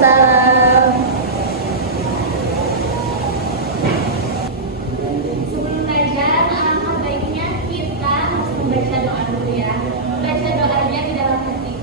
Waalaikumsalam. Sebelum belajar, alangkah baiknya kita harus membaca doa dulu ya. Baca doanya di dalam hati.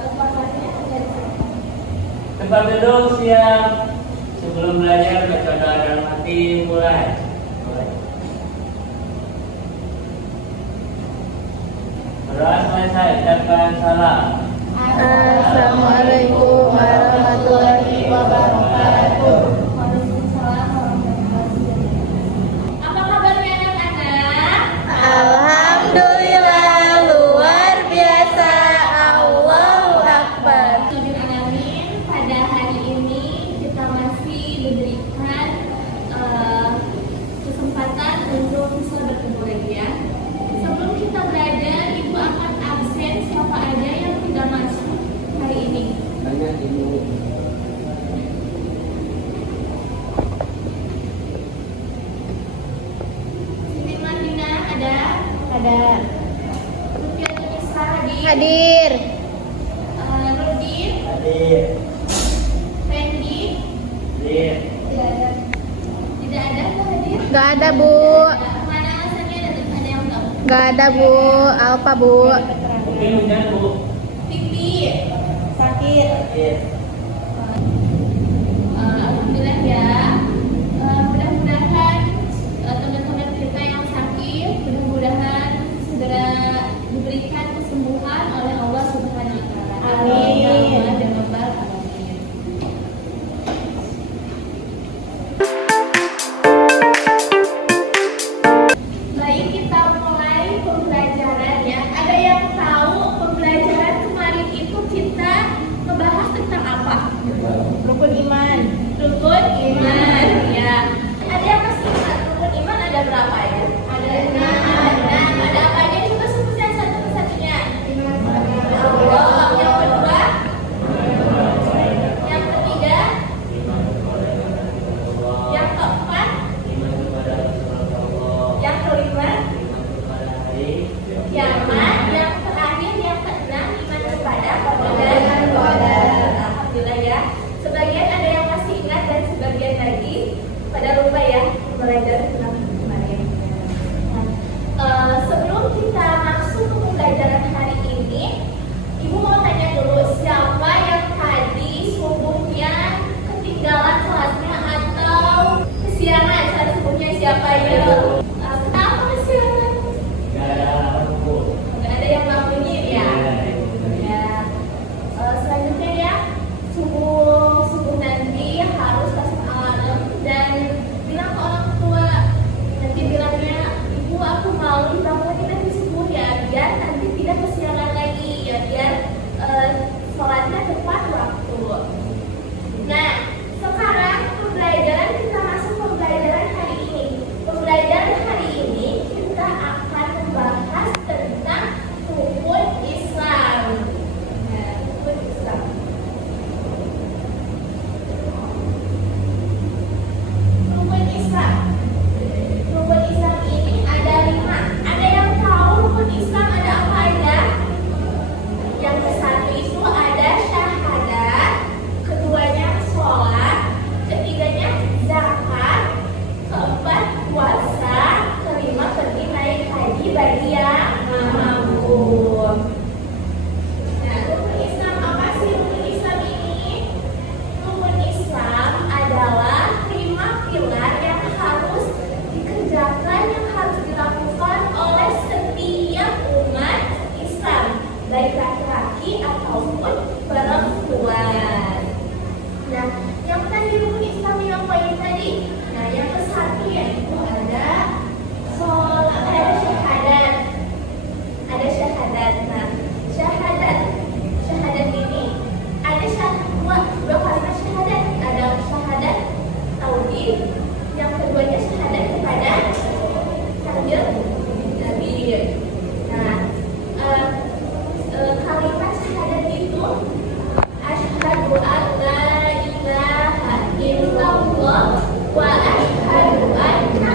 Ketua kelasnya ada di sana. Tempat duduk siap. Sebelum belajar baca doa dalam hati, mulai. Doa selesai, ucapkan salam. Assalamualaikum warahmatullahi wabarakatuh. Waalaikumsalam warahmatullahi wabarakatuh. Apa kabarnya anak-anak? Alhamdulillah, luar biasa. Allahu Akbar. Tujuh alamin, pada hari ini kita masih diberikan kesempatan untuk bisa bertemu lagi ya. Sebelum kita belajar, ibu akan absen siapa aja yang tidak masuk hari ini. Banyak ibu. Siti Madina ada? Ada. Rupiatul Isra hadir? Hadir. Nurdin? Hadir. Fendi? Hadir. Tidak ada. Tidak ada Pak hadir? Gak ada, Bu. Mana alasannya ada yang tahu? Gak ada, Bu. Apa, Bu? Mungkin hujan bu. Titi? Sakit. Hadir. Alhamdulillah ya. Mudah-mudahan teman-teman kita yang sakit, mudah-mudahan segera diberikan kesembuhan oleh Allah Subhanahu Wa Taala. Amin. Dan Rabbal Alamin. Baik, kita mulai pembelajaran ya. Ada yang tahu pembelajaran kemarin itu kita membahas tentang apa? Rukun iman. Rukun iman ya. Ada yang masih ingat rukun iman ada berapa ya? Ada 6. Ada apa aja? Coba sebutkan satu persatunya. Allah. Yang kedua? Yang ketiga? Yang keempat? Yang kelima? Kiamat. Yang terakhir, yang keenam, iman kepada qadar. Alhamdulillah ya. Sebagian ada yang masih ingat dan sebagian lagi pada lupa ya belajar tentang kemarin. Sebelum kita masuk ke pembelajaran hari ini, Ibu mau tanya dulu siapa yang tadi subuhnya ketinggalan kelasnya atau kesiangan saat subuhnya siapa ya? Kenapa kesiangan? Gak ada alarm bu. Nggak ada yang bangunin ya? Ya. Selanjutnya ya, subuh nanti harus pasang alarm dan bilang ke orang tua. Nanti bilangnya, ibu aku mau dibangunin nanti subuh ya, biar nanti tidak kesiangan lagi ya, biar sholatnya tepat waktu. Nah, sekarang pembelajaran kita masuk pembelajaran hari ini. Pembelajaran hari ini kita akan membahas tentang rukun Islam. Nah, rukun Islam. Rukun Islam. Rukun Islam ini ada 5. Ada yang tahu rukun Islam ada apa aja? Yang ke satu itu ada syahadat, keduanya sholat, ketiganya zakat, keempat puasa, kelima pergi naik haji bagi yang mampu. Nah, rukun Islam apa sih rukun Islam ini? Rukun Islam adalah 5 pilar yang harus dikerjakan, yang harus dilakukan oleh setiap umat Islam, baik laki-laki ataupun perempuan. Nah, yang tadi rukun Islam yang poin tadi. Nah, yang ke satu yaitu ada sholat, ada syahadat. Ada syahadat. Nah, syahadat ini ada dua kalimat syahadat. Ada syahadat tauhid, yang keduanya syahadat kepada kanjeng Nabi. Nah, kalimat syahadat itu asyhadu an la ilaha illallah wa asyhadu anna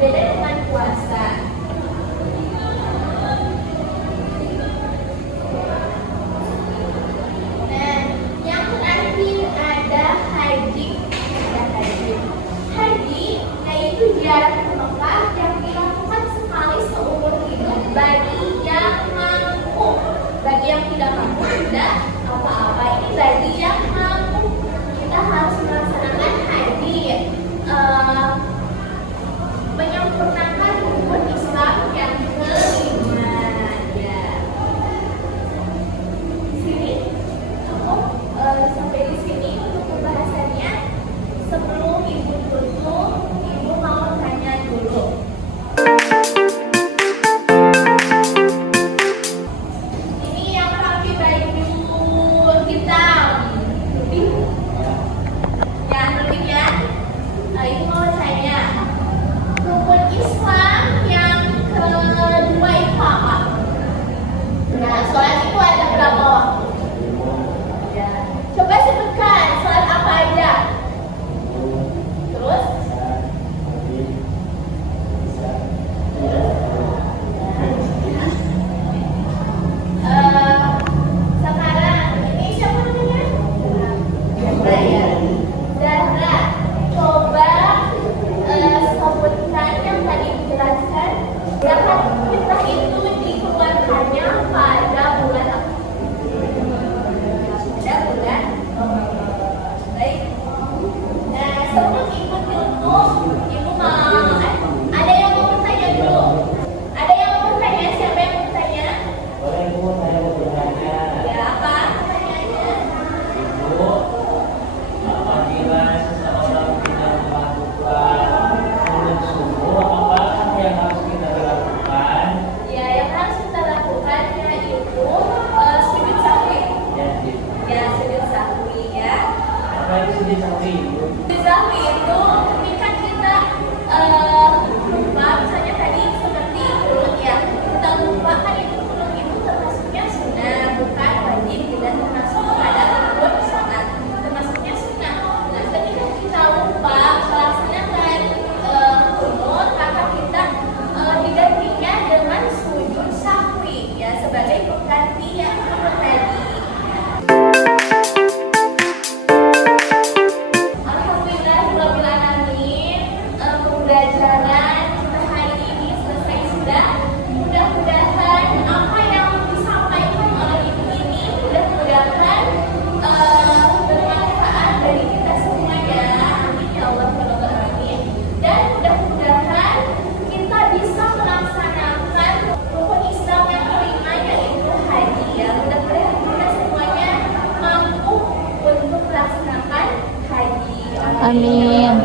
beda dengan puasa. Nah, yang terakhir ada haji. Haji yaitu ziarah ke Mekah yang dilakukan sekali seumur hidup bagi yang mampu. Bagi yang tidak mampu tidak apa-apa. Ini bagi yang mampu. Kita harus melaksanakan haji, menyempurnakan rukun Islam yang kelima. Ya. Di sini cukup sampai di sini untuk pembahasannya. Sebelum ibu tutup, ibu mau tanya dulu. Ini yang pakai baju hitam, putih, ya putih ya. Ibu mau tanya, rukun Islam yang kedua itu apa? Nah, sholat itu ada berapa waktu? Ya. Coba sebutkan sholat apa aja. Terus? Sekarang ini siapa namanya? Zahra ya. Zahra, coba sebutkan yang tadi dijelaskan. Zakat fitrah itu dikeluarkannya pada bulan apa? Pada bulan baik. Nah, sebelum ibu tutup, ibu mau ada yang mau bertanya dulu? Ada yang mau bertanya? Siapa yang mau bertanya? Boleh Bu, saya mau bertanya. Ya, apa pertanyaannya? Ibu, apabila seseorang tidak melakukan sholat subuh, apa yang harus kita lakukan? Ya, yang harus kita lakukan yaitu sujud sahwi. Ya, gitu. Ya, sujud sahwi ya. Apa itu sujud sahwi, Ibu? Sujud sahwi itu ketika kita lupa, misalnya tadi seperti kurun ya, kita lupa kan itu kurun itu termasuknya sunnah, bukan wajib, tidak termasuk pada rukun sholat, termasuknya sunnah. Nah, ketika kita lupa melaksanakan kurun, maka kita digantinya dengan sujud sahwi ya sebagai pengganti yang kurun tadi. Alhamdulillahirrahmanirrahim. Pembelajaran kita hari ini selesai sudah. Mudah-mudahan apa yang disampaikan oleh ibu ini mudah-mudahan bermanfaat bagi kita semua ya. Amin ya Allah ya Rabbal alamin. Dan mudah-mudahan kita bisa melaksanakan rukun Islam yang kelima yaitu haji ya. Mudah-mudahan kita semuanya mampu untuk melaksanakan haji. Amin.